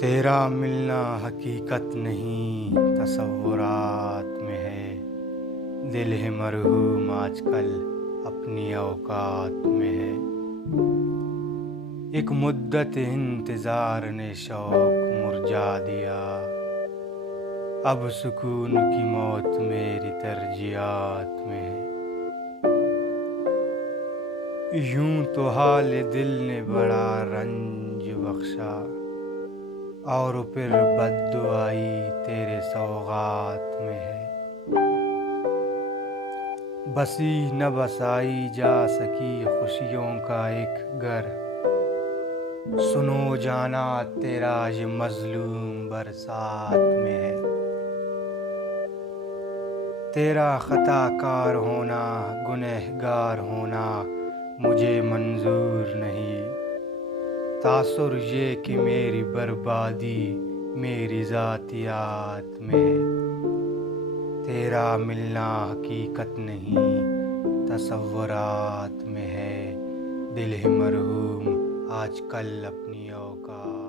تیرا ملنا حقیقت نہیں تصورات میں ہے، دل ہے مرحوم آج کل اپنی اوقات میں ہے۔ ایک مدت انتظار نے شوق مرجا دیا، اب سکون کی موت میری ترجیحات میں ہے۔ یوں تو حال دل نے بڑا رنج بخشا، اور پھر بددعائی تیرے سوغات میں ہے۔ بسی نہ بسائی جا سکی خوشیوں کا ایک گھر، سنو جانا تیرا یہ مظلوم برسات میں ہے۔ تیرا خطا کار ہونا گنہگار ہونا مجھے منظور نہیں، تاثر یہ کہ میری بربادی میری ذاتیات میں ہے۔ تیرا ملنا حقیقت نہیں تصورات میں ہے، دل ہے مرحوم آج کل اپنی اوقات